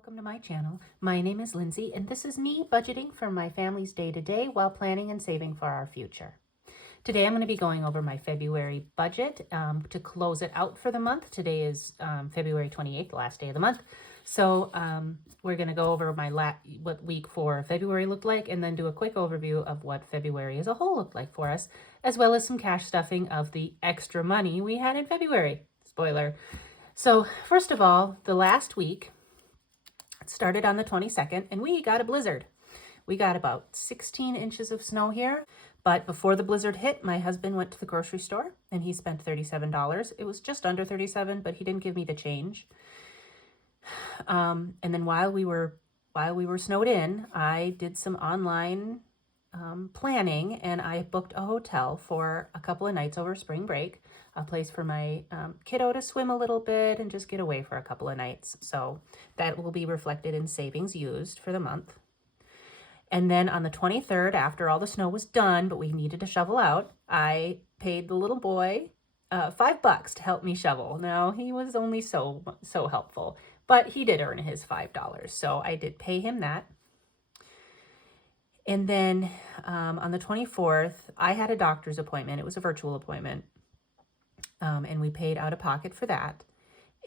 Welcome to my channel. My name is Lindsay, and this is me budgeting for my family's day-to-day while planning and saving for our future. Today I'm going to be going over my February budget to close it out for the month. Today is February 28th, the last day of the month. So we're going to go over what week for February looked like, and then do a quick overview of what February as a whole looked like for us, as well as some cash stuffing of the extra money we had in February. Spoiler. So first of all, the last week, it started on the 22nd, and we got a blizzard. We got about 16 inches of snow here, but before the blizzard hit, my husband went to the grocery store and he spent $37. It was just under $37, but he didn't give me the change. And then while we were snowed in, I did some online planning, and I booked a hotel for a couple of nights over spring break, a place for my kiddo to swim a little bit and just get away for a couple of nights. So that will be reflected in savings used for the month. And then on the 23rd, after all the snow was done, but we needed to shovel out, I paid the little boy $5 to help me shovel. Now, he was only so helpful, but he did earn his $5. So I did pay him that. And then on the 24th, I had a doctor's appointment. It was a virtual appointment. And we paid out of pocket for that.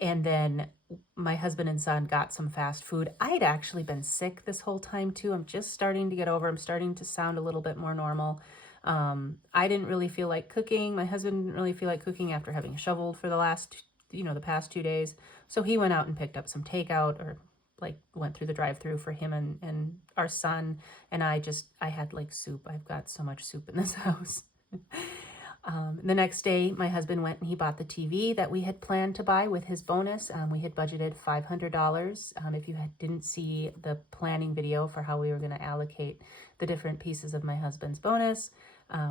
And then my husband and son got some fast food. I'd actually been sick this whole time too. I'm just starting to get over. I'm starting to sound a little bit more normal. I didn't really feel like cooking. My husband didn't really feel like cooking after having shoveled for the past 2 days. So he went out and picked up some takeout, or went through the drive-through for him and our son. And I had like soup. I've got so much soup in this house. The next day, my husband went and he bought the TV that we had planned to buy with his bonus. We had budgeted $500. If you didn't see the planning video for how we were going to allocate the different pieces of my husband's bonus,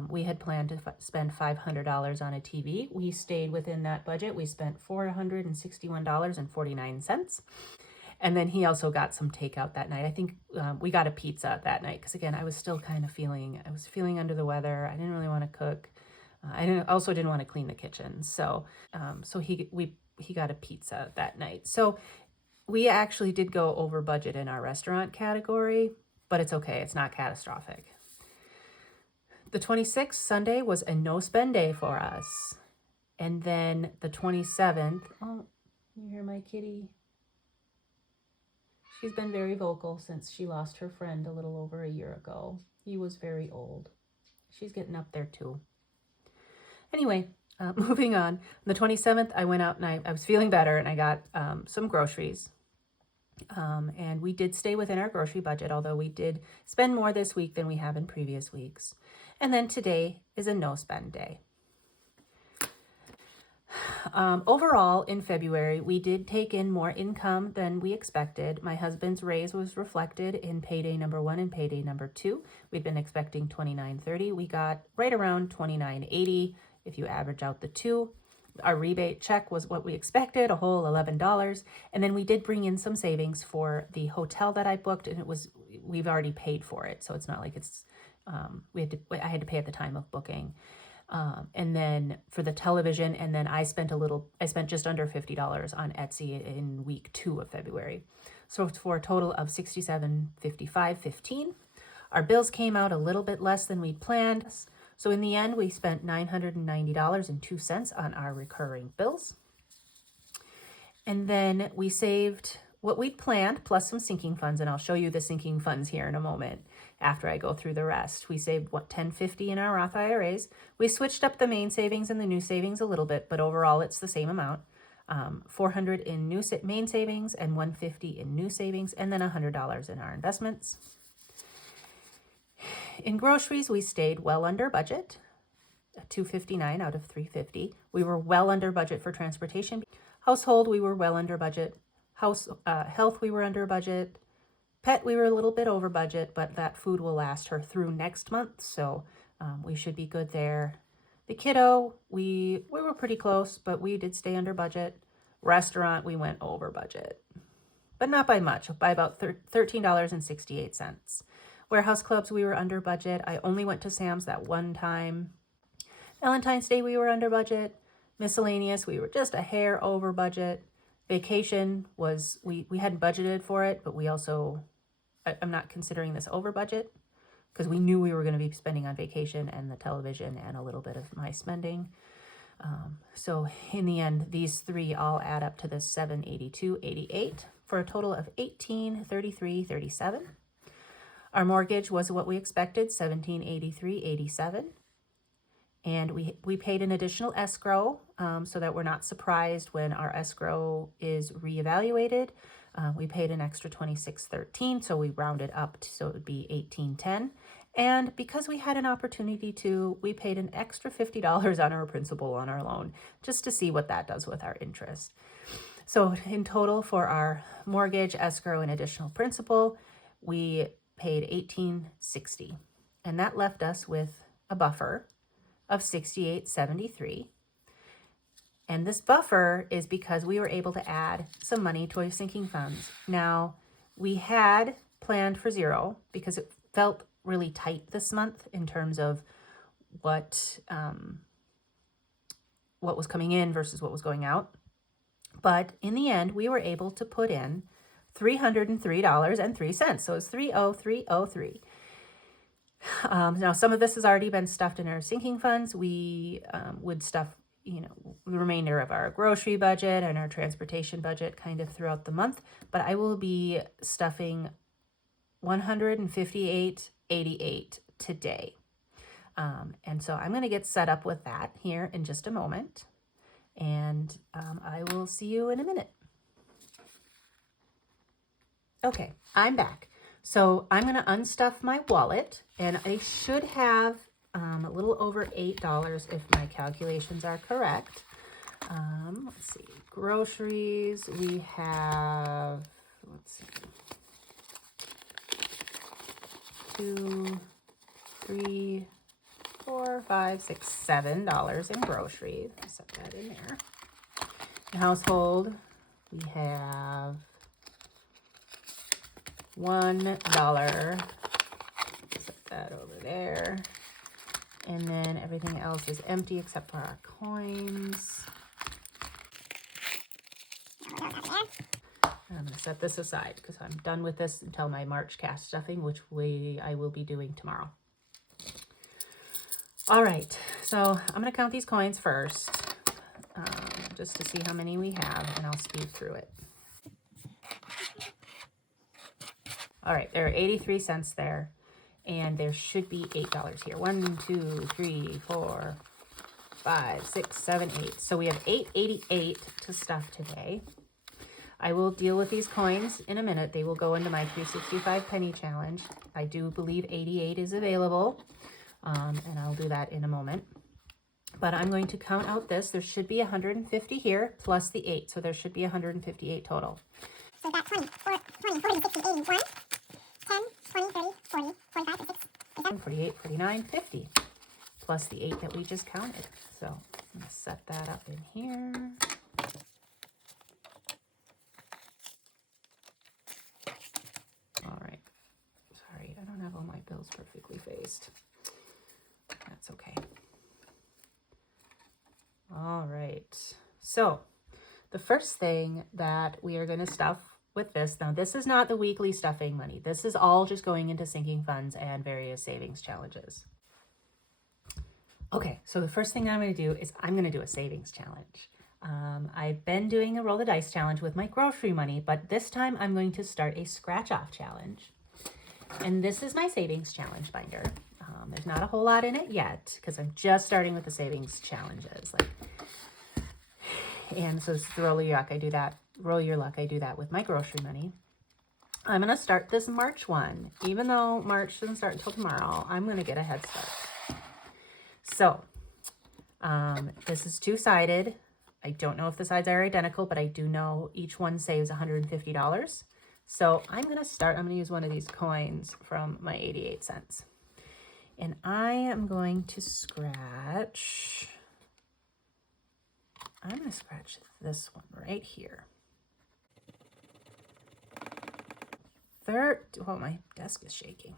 we had planned to spend $500 on a TV. We stayed within that budget. We spent $461.49. And then he also got some takeout that night. I think we got a pizza that night because, again, I was still kind of feeling under the weather. I didn't really want to cook. I also didn't want to clean the kitchen. So he got a pizza that night. So we actually did go over budget in our restaurant category, but it's okay. It's not catastrophic. The 26th, Sunday, was a no-spend day for us. And then the 27th, oh, you hear my kitty? She's been very vocal since she lost her friend a little over a year ago. He was very old. She's getting up there too. Anyway, moving on. On the 27th, I went out and I was feeling better, and I got some groceries. And we did stay within our grocery budget, although we did spend more this week than we have in previous weeks. And then today is a no-spend day. Overall, in February, we did take in more income than we expected. My husband's raise was reflected in payday number 1 and payday number 2. We'd been expecting $29.30. We got right around $29.80 if you average out the two. Our rebate check was what we expected, a whole $11. And then we did bring in some savings for the hotel that I booked, and we've already paid for it. So it's not like I had to pay at the time of booking. And then for the television, and then I spent just under $50 on Etsy in week 2 of February. So for a total of $67.55.15. Our bills came out a little bit less than we'd planned. So in the end, we spent $990.02 on our recurring bills. And then we saved what we'd planned plus some sinking funds, and I'll show you the sinking funds here in a moment after I go through the rest. We saved $10.50 in our Roth IRAs. We switched up the main savings and the new savings a little bit, but overall it's the same amount. $400 in new main savings and $150 in new savings, and then $100 in our investments. In groceries, we stayed well under budget, $259 out of $350. We were well under budget for transportation. Household, we were well under budget. Health, we were under budget. Pet, we were a little bit over budget, but that food will last her through next month, so we should be good there. The kiddo, we were pretty close, but we did stay under budget. Restaurant, we went over budget, but not by much, by about $13.68. Warehouse clubs, we were under budget. I only went to Sam's that one time. Valentine's Day, we were under budget. Miscellaneous, we were just a hair over budget. Vacation was, we hadn't budgeted for it, but we also, I'm not considering this over budget because we knew we were going to be spending on vacation and the television and a little bit of my spending. So in the end, these three all add up to this $782.88 for a total of $1,833.37. Our mortgage was what we expected, $1,783.87. And we paid an additional escrow so that we're not surprised when our escrow is reevaluated. We paid an extra $26.13, so we rounded up so it would be $18.10. And because we had an opportunity to, we paid an extra $50 on our principal on our loan just to see what that does with our interest. So in total for our mortgage, escrow, and additional principal, we paid $18.60. And that left us with a buffer of $68.73. And this buffer is because we were able to add some money to our sinking funds. Now, we had planned for zero because it felt really tight this month in terms of what was coming in versus what was going out. But in the end, we were able to put in $303.03. So it's $303.03. Now, some of this has already been stuffed in our sinking funds. We would stuff, the remainder of our grocery budget and our transportation budget kind of throughout the month. But I will be stuffing $158.88 today. And so I'm going to get set up with that here in just a moment. And I will see you in a minute. Okay, I'm back. So I'm going to unstuff my wallet, and I should have a little over $8 if my calculations are correct. Let's see, groceries, we have, let's see, 2, 3, 4, 5, 6, $7 in groceries. Set that in there. In household, we have $1. Set that over there. And then everything else is empty except for our coins. And I'm going to set this aside because I'm done with this until my March cast stuffing, which I will be doing tomorrow. All right, so I'm going to count these coins first, just to see how many we have, and I'll speed through it. All right, there are 83 cents there, and there should be $8 here. 1, 2, 3, 4, 5, 6, 7, 8. So we have $8.88 to stuff today. I will deal with these coins in a minute. They will go into my 365 penny challenge. I do believe 88 is available, and I'll do that in a moment. But I'm going to count out this. There should be 150 here plus the 8, so there should be 158 total. So we've got 20, 40, 60, 80, 1, 10, 20, 30, 40, 45, 46, 47. 48, 49, 50, plus the 8 that we just counted. So I'm going to set that up in here. All right. Sorry, I don't have all my bills perfectly faced. That's okay. All right. So the first thing that we are going to stuff with this, now this is not the weekly stuffing money. This is all just going into sinking funds and various savings challenges. Okay, so the first thing I'm going to do is I'm going to do a savings challenge. I've been doing a roll the dice challenge with my grocery money, but this time I'm going to start a scratch off challenge. And this is my savings challenge binder. There's not a whole lot in it yet because I'm just starting with the savings challenges. And so this is the roll your luck. I do that. Roll your luck. I do that with my grocery money. I'm going to start this March 1. Even though March doesn't start until tomorrow, I'm going to get a head start. So this is two-sided. I don't know if the sides are identical, but I do know each one saves $150. So I'm going to use one of these coins from my 88 cents. And I am going to scratch, this one right here. Oh, my desk is shaking.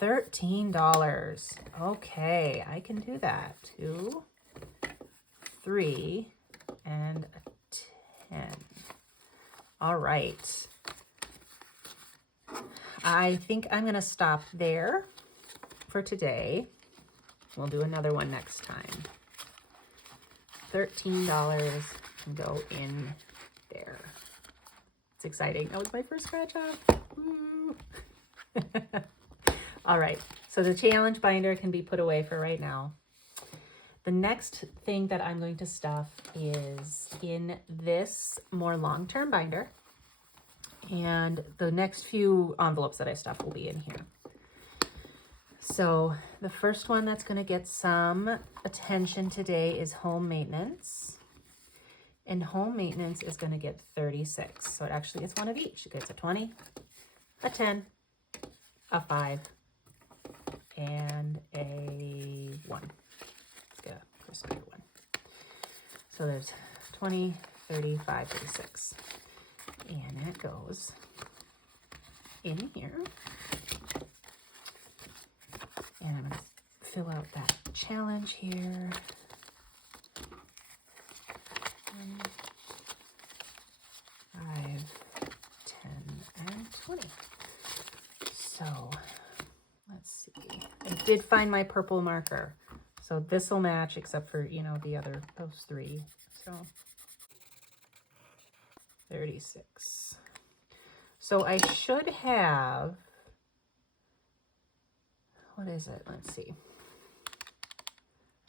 $13. Okay, I can do that. 2, 3, and a 10. All right. I think I'm going to stop there for today. We'll do another one next time. $13 can go in there. It's exciting. That was my first scratch off. Woo. All right, so the challenge binder can be put away for right now. The next thing that I'm going to stuff is in this more long-term binder. And the next few envelopes that I stuff will be in here. So the first one that's going to get some attention today is home maintenance. And home maintenance is going to get 36. So it actually gets one of each. It gets a 20, a 10, a 5, and a 1. Let's get a crispier one. So there's 20, 35, 36. And that goes in here. And I'm going to fill out that challenge here. 5, 10, and 20. So let's see. I did find my purple marker. So this will match except for, you know, those 3. So 36. So I should have, what is it? Let's see.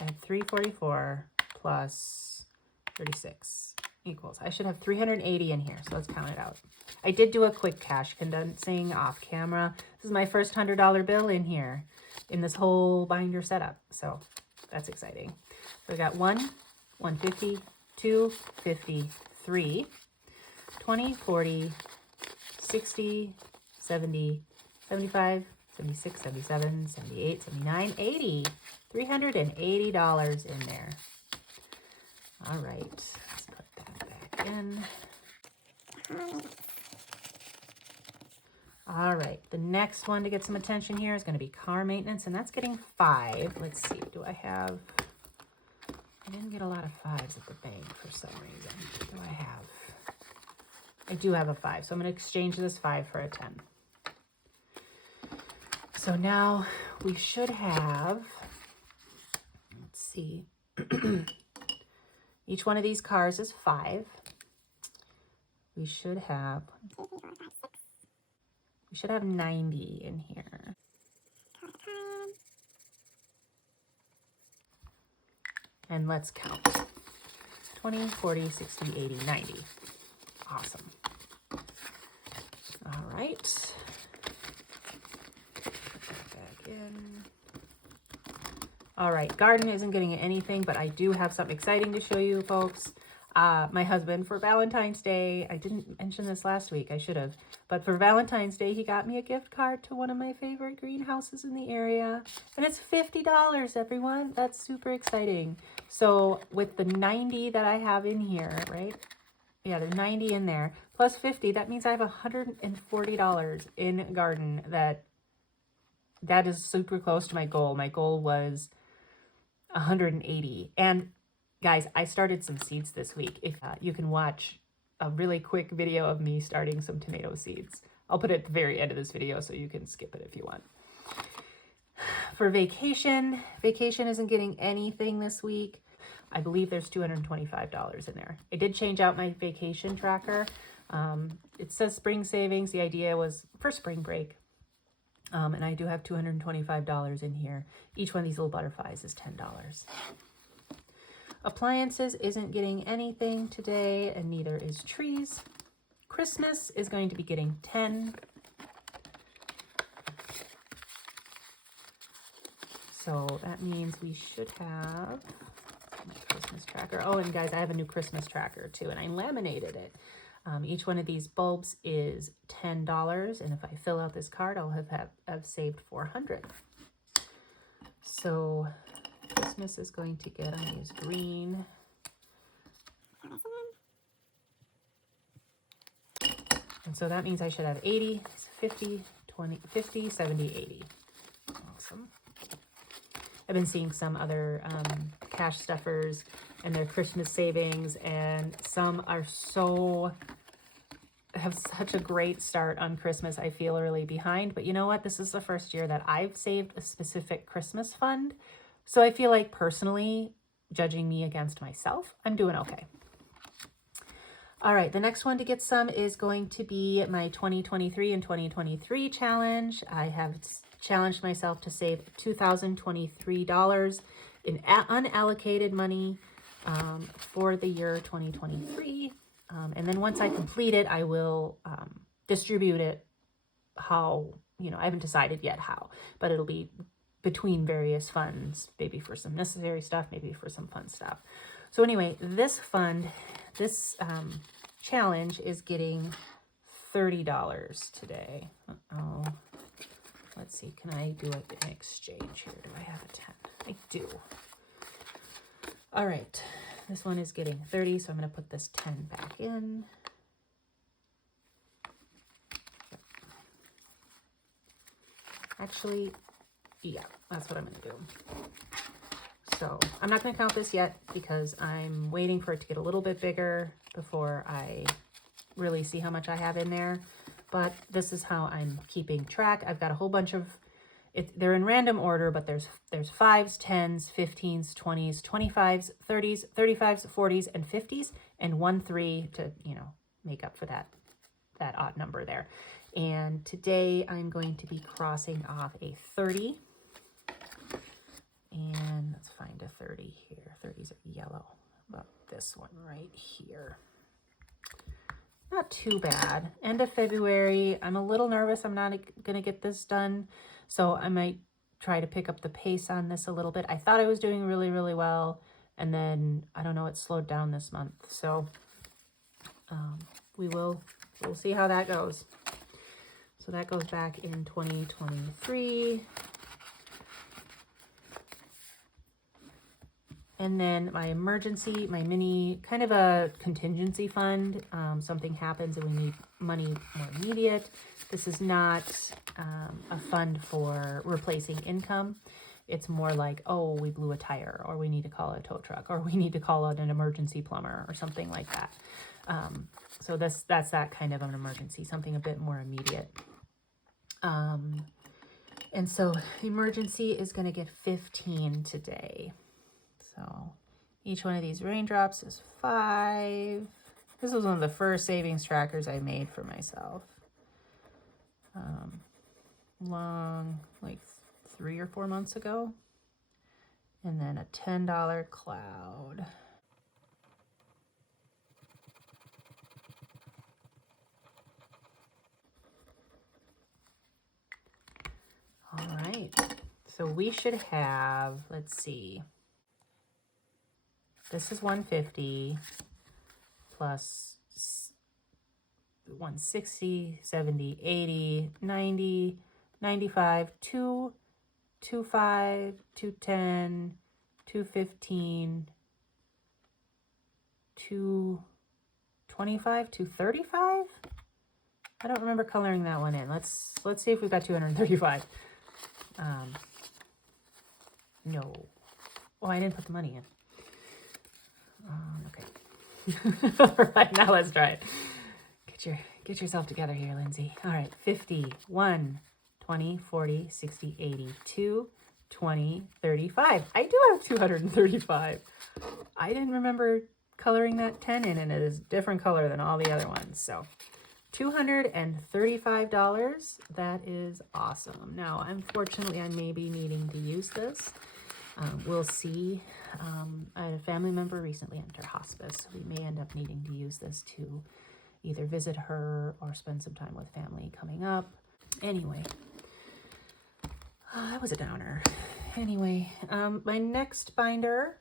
I have 344 plus 36 equals. I should have 380 in here. So let's count it out. I did do a quick cash condensing off camera. This is my first $100 bill in here in this whole binder setup. So that's exciting. So we got 1, 150, 2, 50, 3, 20, 40, 60, 70, 75, 76, 77, 78, 79, 80. $380 in there. All right, let's put that back in. All right, the next one to get some attention here is going to be car maintenance, and that's getting 5. Let's see, I didn't get a lot of 5s at the bank for some reason. What do I have? I do have a 5, so I'm going to exchange this 5 for a 10. So now we should have, let's see, each one of these cars is 5. We should have 90 in here. And let's count. 20, 40, 60, 80, 90. Awesome. All right. Put that back in. All right, garden isn't getting anything, but I do have something exciting to show you folks. My husband, for Valentine's Day, I didn't mention this last week, I should have, but for Valentine's Day, he got me a gift card to one of my favorite greenhouses in the area, and it's $50, everyone. That's super exciting. So with the 90 that I have in here, right? Yeah, there's 90 in there, plus 50, that means I have $140 in garden. That is super close to my goal. My goal was 180. And guys, I started some seeds this week. If you can watch a really quick video of me starting some tomato seeds. I'll put it at the very end of this video so you can skip it if you want. For vacation isn't getting anything this week. I believe there's $225 in there. I did change out my vacation tracker. It says spring savings. The idea was for spring break. And I do have $225 in here. Each one of these little butterflies is $10. Appliances isn't getting anything today, and neither is trees. Christmas is going to be getting 10. So that means we should have my Christmas tracker. Oh, and guys, I have a new Christmas tracker too, and I laminated it. Each one of these bulbs is $10, and if I fill out this card, I'll have saved $400. So Christmas is going to get, I'm going to use green. And so that means I should have 80, 50, 20, 50, 70, 80. Awesome. I've been seeing some other cash stuffers and their Christmas savings, and some are so have such a great start on Christmas. I feel really behind, but you know what? This is the first year that I've saved a specific Christmas fund. So I feel like personally, judging me against myself, I'm doing okay. All right, the next one to get some is going to be my 2023 and 2023 challenge. I have challenged myself to save $2,023 in unallocated money for the year 2023. And then once I complete it, I will distribute it how, I haven't decided yet how, but it'll be between various funds, maybe for some necessary stuff, maybe for some fun stuff. So anyway, this challenge is getting $30 today. Oh, let's see. Can I do an exchange here? Do I have a 10? I do. All right. This one is getting 30, so I'm going to put this 10 back in. Actually, yeah, that's what I'm going to do. So I'm not going to count this yet because I'm waiting for it to get a little bit bigger before I really see how much I have in there. But this is how I'm keeping track. I've got a whole bunch of, they're in random order, but there's 5s, 10s, 15s, 20s, 25s, 30s, 35s, 40s, and 50s, and 1 3 to, make up for that odd number there. And today I'm going to be crossing off a 30. And let's find a 30 here. 30s are yellow. About this one right here. Not too bad. End of February. I'm a little nervous. I'm not going to get this done. So I might try to pick up the pace on this a little bit. I thought I was doing really, really well. And then, I don't know, it slowed down this month. So we'll see how that goes. So that goes back in 2023. And then my emergency, my mini, kind of a contingency fund. Something happens and we need money more immediate. This is not a fund for replacing income. It's more like, oh, we blew a tire, or we need to call a tow truck, or we need to call out an emergency plumber, or something like that. So that's that kind of an emergency, something a bit more immediate. And so emergency is going to get 15 today. So each one of these raindrops is 5. This was one of the first savings trackers I made for myself. Long, like 3 or 4 months ago. And then a $10 cloud. All right. So we should have, let's see. This is 150 plus 160, 70, 80, 90, 95, 225, 210, 215, 225, 235. I don't remember coloring that one in. Let's see if we've got 235. No. Oh, I didn't put the money in. Okay. All right, now let's try it. Get yourself together here, Lindsay. All right, 50, 1, 20, 40, 60, 80, 2, 20, 35. I do have 235. I didn't remember coloring that 10 in, and it is a different color than all the other ones. So $235. That is awesome. Now, unfortunately, I may be needing to use this. We'll see. I had a family member recently enter hospice. We may end up needing to use this to either visit her or spend some time with family coming up. Anyway, that was a downer. Anyway, my next binder,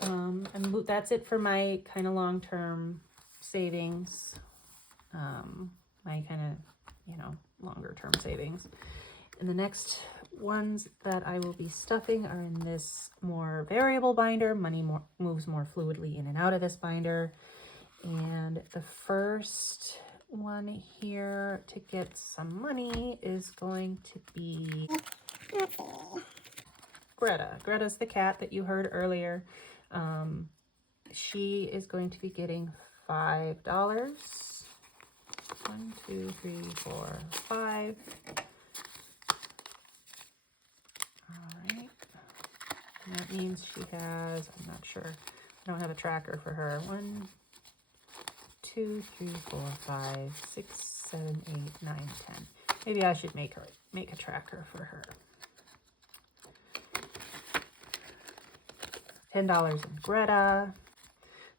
that's it for my kind of long-term savings, my kind of, longer-term savings. And the next ones that I will be stuffing are in this more variable binder. Money moves more fluidly in and out of this binder. And the first one here to get some money is going to be Greta. Greta's the cat that you heard earlier. She is going to be getting $5. 1, 2, 3, 4, 5. All right. And that means she has, I'm not sure, I don't have a tracker for her. 1, 2, 3, 4, 5, 6, 7, 8, 9, 10. Maybe I should make a tracker for her. $10 in Greta.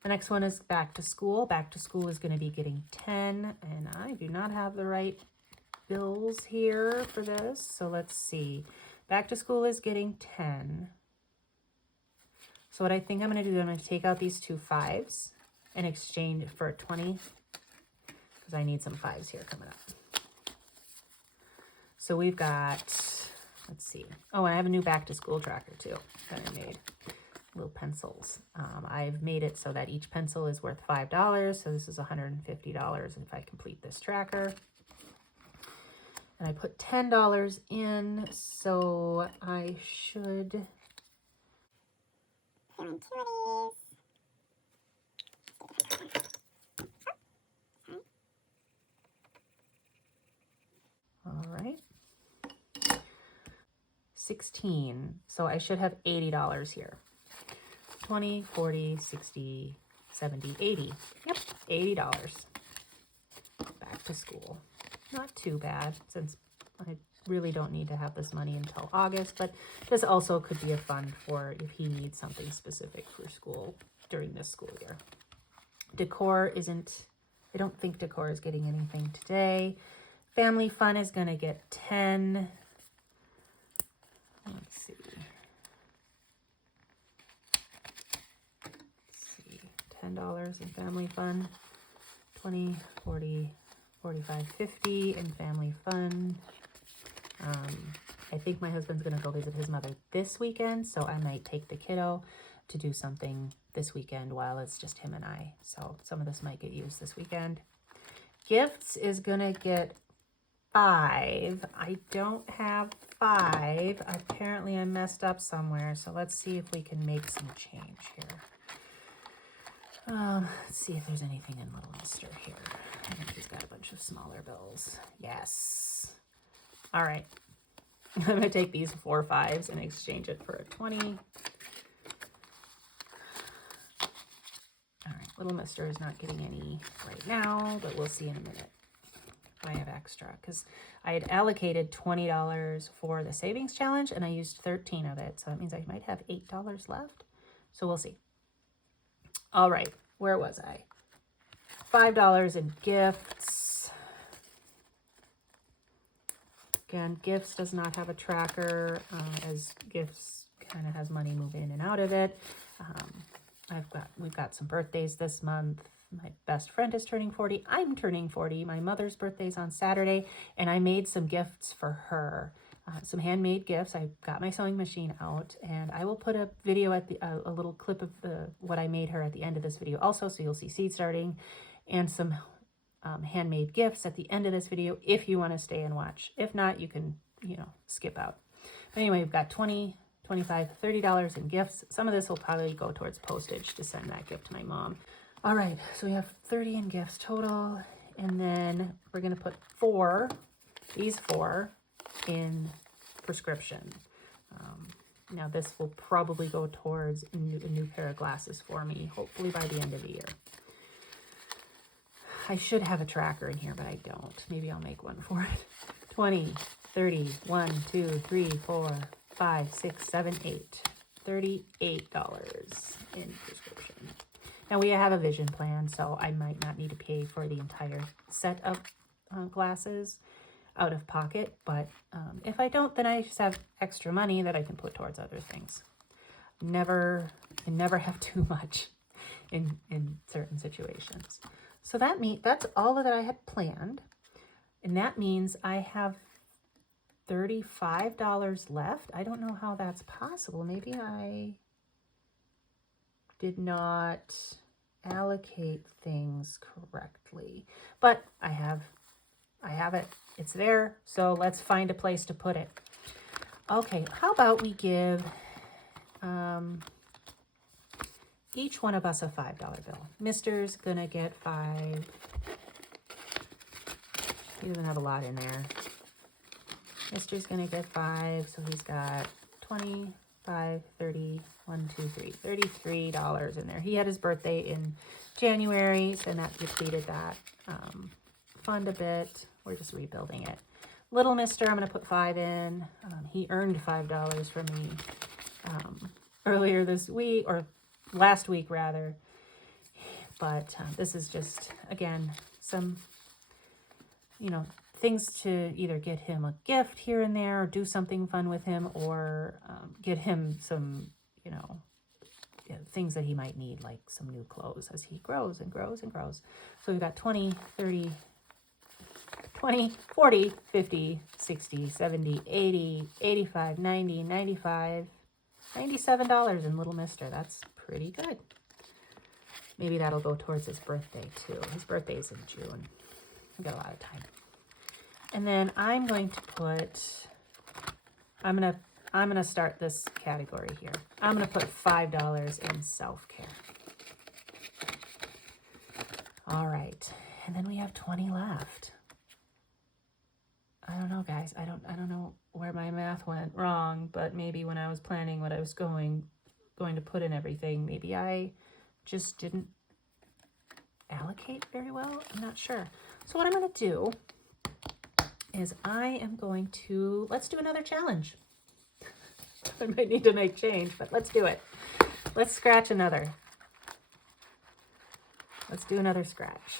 The next one is back to school. Back to school is going to be getting 10, and I do not have the right bills here for this. So let's see. Back to school is getting 10. So what I think I'm going to do, I'm going to take out these two 5s and exchange it for a 20 because I need some 5s here coming up. So we've got, let's see. Oh, and I have a new back to school tracker too that I made. Little pencils. I've made it so that each pencil is worth $5. So this is $150 if I complete this tracker. And I put $10 in, so I should. All right. 16. So I should have $80 here. 20, 40, 60, 70, 80. Yep, $80. Back to school. Not too bad since I really don't need to have this money until August, but this also could be a fund for if he needs something specific for school during this school year. Decor isn't, I don't think decor is getting anything today. Family fun is going to get 10. Let's see. $10 in family fun, 20, 40, 45, 50 in family fun. I think my husband's going to go visit his mother this weekend, so I might take the kiddo to do something this weekend while it's just him and I. So some of this might get used this weekend. Gifts is going to get 5. I don't have 5. Apparently I messed up somewhere, so let's see if we can make some change here. Let's see if there's anything in Little Mister here. I think he's got a bunch of smaller bills. Yes. All right. I'm going to take these 4 5s and exchange it for a 20. All right. Little Mister is not getting any right now, but we'll see in a minute if I have extra. Because I had allocated $20 for the savings challenge, and I used 13 of it. So that means I might have $8 left. So we'll see. All right, where was I? $5 in gifts. Again, gifts does not have a tracker, as gifts kind of has money move in and out of it. We've got some birthdays this month. My best friend is turning 40. I'm turning 40. My mother's birthday's on Saturday, and I made some gifts for her. Some handmade gifts. I got my sewing machine out, and I will put a video at a little clip of what I made her at the end of this video also, so you'll see seed starting and some handmade gifts at the end of this video if you want to stay and watch. If not, you can, skip out. But anyway, we've got $20, $25, $30 in gifts. Some of this will probably go towards postage to send that gift to my mom. All right, so we have 30 in gifts total, and then we're going to put these four in prescription. Now this will probably go towards a new pair of glasses for me, hopefully by the end of the year. I should have a tracker in here, but I don't. Maybe I'll make one for it. 20, 30, 1, 2, 3, 4, 5, 6, 7, 8. $38 in prescription. Now we have a vision plan, so I might not need to pay for the entire set of glasses out of pocket, but if I don't, then I just have extra money that I can put towards other things. Never have too much in certain situations. So that's all that I had planned, and that means I have $35 left. I don't know how that's possible. Maybe I did not allocate things correctly, but I have it. It's there, so let's find a place to put it. Okay, how about we give each one of us a $5 bill. Mister's gonna get 5. he doesn't have a lot in there. Mister's gonna get 5, so he's got 25, 30, 1, 2, 3, $33 in there. He had his birthday in January, so that depleted that fund a bit. We're just rebuilding it. Little Mister, I'm gonna put 5 in. He earned $5 from me earlier this week, or last week rather. But this is just, again, some, you know, things to either get him a gift here and there, or do something fun with him, or get him some, you know, things that he might need, like some new clothes as he grows and grows and grows. So we've got 20, 30, 20, 40, 50, 60, 70, 80, 85, 90, 95, $97 in Little Mister. That's pretty good. Maybe that'll go towards his birthday too. His birthday's in June. We've got a lot of time. And then I'm going to put, I'm gonna start this category here. I'm gonna put $5 in self-care. All right, and then we have 20 left. I don't know, guys. I don't know where my math went wrong, but maybe when I was planning what I was going to put in everything, maybe I just didn't allocate very well. I'm not sure. So what I'm going to do is I am going to, let's do another challenge. I might need to make change, but let's do it. Let's scratch another. Let's do another scratch.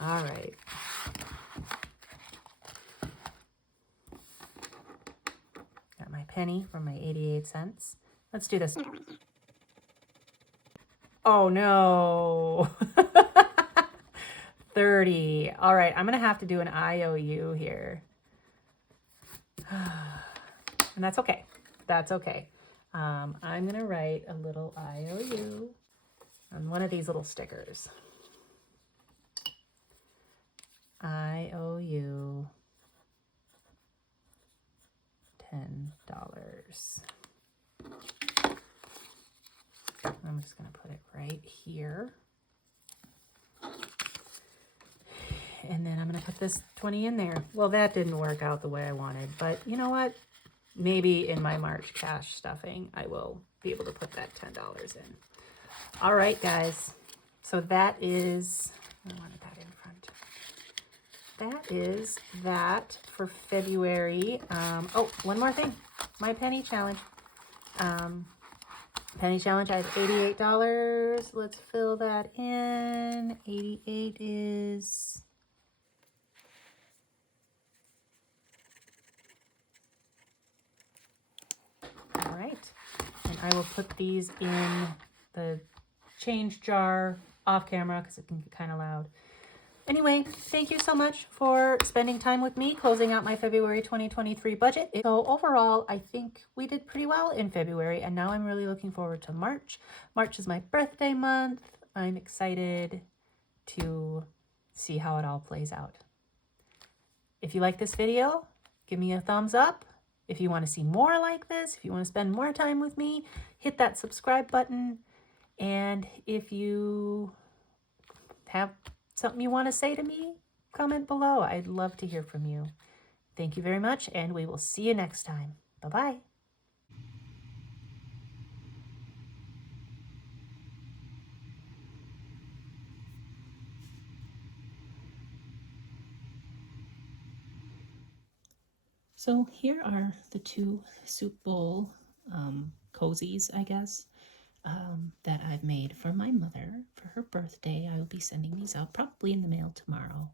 All right. Got my penny from my 88 cents. Let's do this. Oh no. 30. All right, I'm gonna have to do an IOU here. And that's okay. That's okay. I'm gonna write a little IOU on one of these little stickers. IOU $10. I'm just gonna put it right here. And then I'm gonna put this 20 in there. Well, that didn't work out the way I wanted, but you know what? Maybe in my March cash stuffing, I will be able to put that $10 in. All right, guys. So that is, I wanted that in front. That is that for February. Oh, one more thing. My penny challenge. Penny challenge, I have $88. Let's fill that in. 88 is... All right. And I will put these in the change jar off camera because it can get kind of loud. Anyway, thank you so much for spending time with me, closing out my February 2023 budget. So overall, I think we did pretty well in February, and now I'm really looking forward to March. March is my birthday month. I'm excited to see how it all plays out. If you like this video, give me a thumbs up. If you want to see more like this, if you want to spend more time with me, hit that subscribe button. And if you have something you want to say to me, comment below. I'd love to hear from you. Thank you very much, and we will see you next time. Bye-bye. So here are the two soup bowl cozies, I guess, that I've made for my mother for her birthday. I will be sending these out probably in the mail tomorrow.